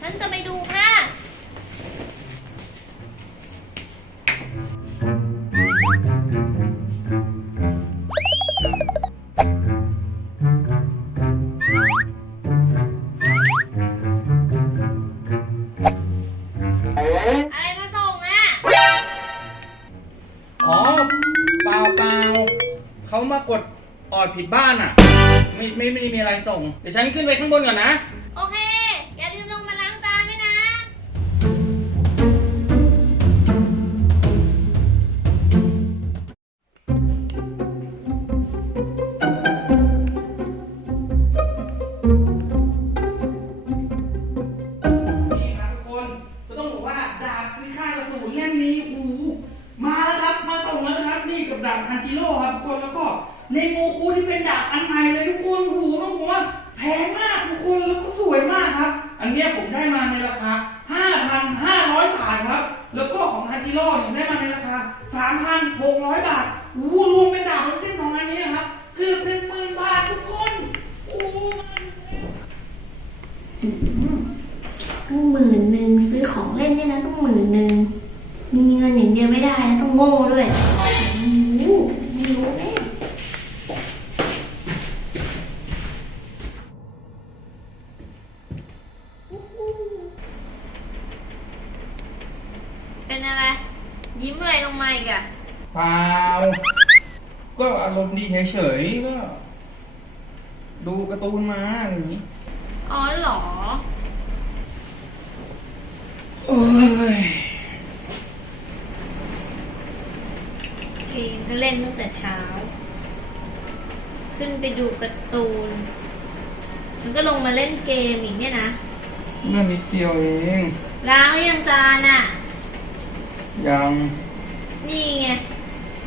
ฉันจะไปดูผ้าอะไรมาส่งอะ อ๋อเปล่าเปล่าเขามากดออดผิดบ้านอะ ไม่ไม่ไม่ได้มีอะไรส่ง เดี๋ยวฉันขึ้นไปข้างบนก่อนนะ โอเค อย่าลืมลงมาล้างจานด้วยนะ นี่ครับทุกคนก็ต้องบอกว่าดาบพิฆาตอสูรเล่มนี้โอ้โหมาแล้วครับ มาส่งแล้วนะครับ นี่กับดาบฮันจิโร่ครับทุกคนแล้วก็ เลโงคูที่เป็นดาบอันใหม่เลยทุกคนโอ้โหต้องบอกว่าแพงมากทุกคนแล้วก็สวยมากครับ อันเนี้ยผมได้มาในราคา 5,500 บาทครับ แล้วก็ของฮันจิโร่เนี่ยได้มาในราคา 3,600 บาทโอ้โหรวมเป็นดาบทั้งสิ้นของอันนี้ครับเกือบหนึ่งหมื่นบาททุกคนโอ้โหมันต้องหมื่นหนึ่งซื้อของเล่นเนี่ยนะต้องหมื่นหนึ่งมีเงินอย่างเดียวไม่ได้นะต้องโง่ด้วย เปล่า ก็อารมณ์ดีเฉยๆ ก็ ดูการ์ตูนมาอะไรอย่างนี้ อ๋อเหรอ โอ้ยเกมก็เล่นตั้งแต่เช้า ขึ้นไปดูการ์ตูน ฉันก็ลงมาเล่นเกมอีกเนี่ยนะเรื่องนิดเดียวเอง ล้างหรือยังจานอะยังนี่ไง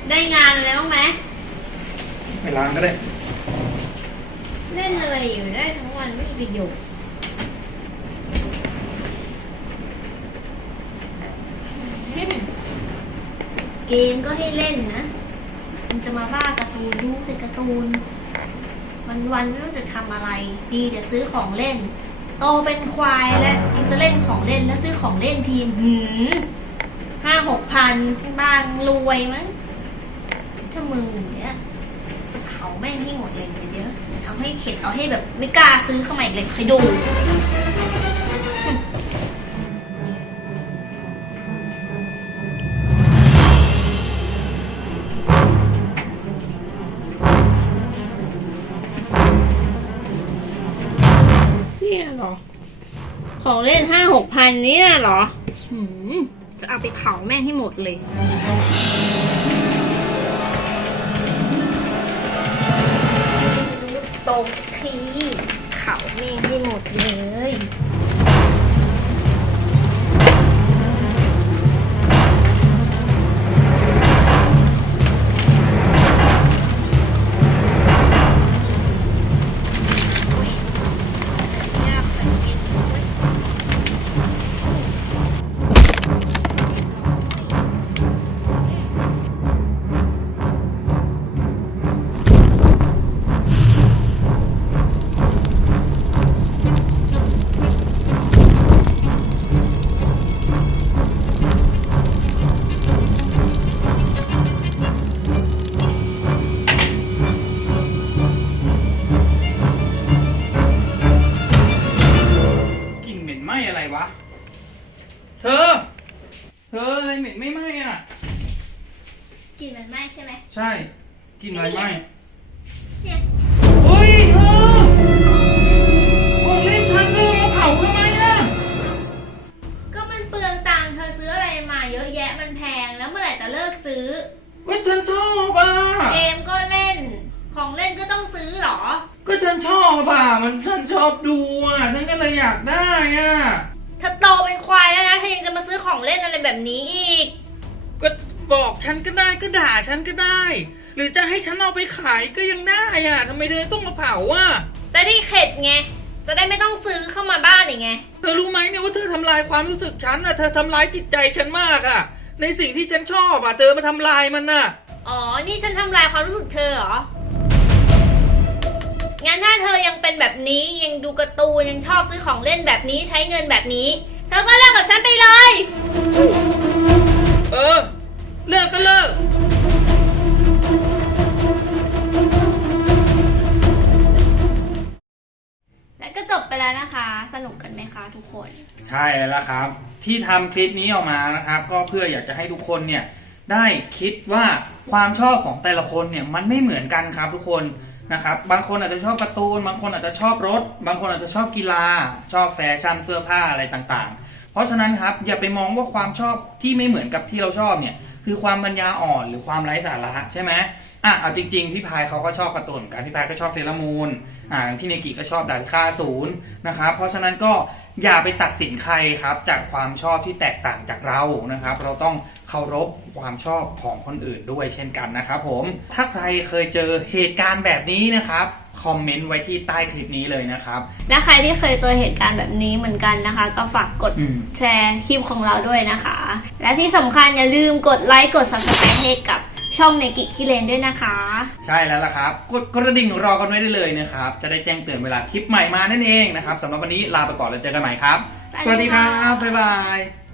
ได้งานแล้วไหมไปล้างก็ได้ เล่นอะไรอยู่ได้ทั้งวันไม่มีประโยชน์เกมก็ให้เล่นนะ มันจะมาบ้าการ์ตูนดูแต่การ์ตูน วันวันๆไม่รู้จะทำอะไร ดีแต่ซื้อของเล่น โตเป็นควายแล้วยังจะเล่นของเล่นแล้วซื้อของเล่นทีมหืมห้าหกพันบ้านรวยมั้ง ถ้ามึงอย่างเนี้ยจะเผาแม่งให้หมดเลยเดี๋ยวๆเอาให้เข็ดเอาให้แบบไม่กล้าซื้อเข้ามาอีกเลยคอยดูเนี่ยเหรอ ของเล่นห้าหกพันเนี่ยเหรอ หืม จะเอาไปเผาแม่งให้หมดเลย โตสักทีเขาแม่ให้หมดเลย เธอ เธออะไรเหม็นไม่ไหม้อะ กลินมันไหม้ใช่ไหมใช่กลิ่นอะไรไหม้ เนี่ยเฮ้ยเธอของเล่นฉันเธอมาเผาทำไมอะ ก็มันเปลืองตังค์เธอซื้ออะไรมาเยอะแยะมันแพงแล้วเมื่อไหร่จะเลิกซื้อ ก็ฉันชอบอะ เกมก็เล่น ของเล่นก็ต้องซื้อเหรอ ก็ฉันชอบอะ มันฉันชอบดูอะ ฉันก็เลยอยากได้อะเธอโตเป็นควายแล้วนะเธอยังจะมาซื้อของเล่นอะไรแบบนี้อีก ก็บอกฉันก็ได้ก็ด่าฉันก็ได้ หรือจะให้ฉันเอาไปขายก็ยังได้อะทำไมเธอต้องมาเผาอะจะได้เข็ดไง จะได้ไม่ต้องซื้อเข้ามาบ้านอีกไง เธอรู้ไหมเนี่ยว่าเธอทำลายความรู้สึกฉันอะเธอทำร้ายจิตใจฉันมากอะ ในสิ่งที่ฉันชอบอะเธอมาทำลายมันน่ะ อ๋อ นี่ฉันทำลายความรู้สึกเธอเหรอ งั้นถ้าเธอยังเป็นแบบนี้ยังดูการ์ตูนยังชอบซื้อของเล่นแบบนี้ใช้เงินแบบนี้ เธอก็เลิกกับฉันไปเลย เออ เลิกก็เลิก และก็จบไปแล้วนะคะ สนุกกันไหมคะทุกคน ใช่แล้วล่ะครับ ที่ทำคลิปนี้ออกมานะครับ ก็เพื่ออยากจะให้ทุกคนเนี่ยได้คิดว่าความชอบของแต่ละคนเนี่ยมันไม่เหมือนกันครับทุกคน นะครับ บางคนอาจจะชอบการ์ตูน บางคนอาจจะชอบรถ บางคนอาจจะชอบกีฬา ชอบแฟชั่นเสื้อผ้าอะไรต่างๆ ราะฉะนั้นครับอย่าไปมองว่าความชอบที่ไม่เหมือนกับที่เราชอบเนี่ย คือความปัญญาอ่อนหรือความไร้สาระใช่ไหมอะเอาจริง ๆ พี่พายเขาก็ชอบการ์ตูนกันพี่พายก็ชอบเซรามูนอ่าพี่เนกิก็ชอบดาบค่าศูนย์นะครับเพราะฉะนั้นก็อย่าไปตัดสินใครครับจากความชอบที่แตกต่างจากเรานะครับ เราต้องเคารพความชอบของคนอื่นด้วยเช่นกันนะครับผมถ้าใครเคยเจอเหตุการณ์แบบนี้นะครับ คอมเมนต์ไว้ที่ใต้คลิปนี้เลยนะครับ และใครที่เคยเจอเหตุการณ์แบบนี้เหมือนกันนะคะ ก็ฝากกดอืม แชร์คลิปของเราด้วยนะคะ และที่สำคัญอย่าลืมกดไลค์กด subscribe ให้กับช่องเนกิคิเลนด้วยนะคะ ใช่แล้วล่ะครับ กดกระดิ่งรอกันไว้ได้เลยนะครับ จะได้แจ้งเตือนเวลาคลิปใหม่มานั่นเองนะครับสำหรับวันนี้ลาไปก่อนแล้วเจอกันใหม่ครับ สวัสดีค่ะ บ๊ายบาย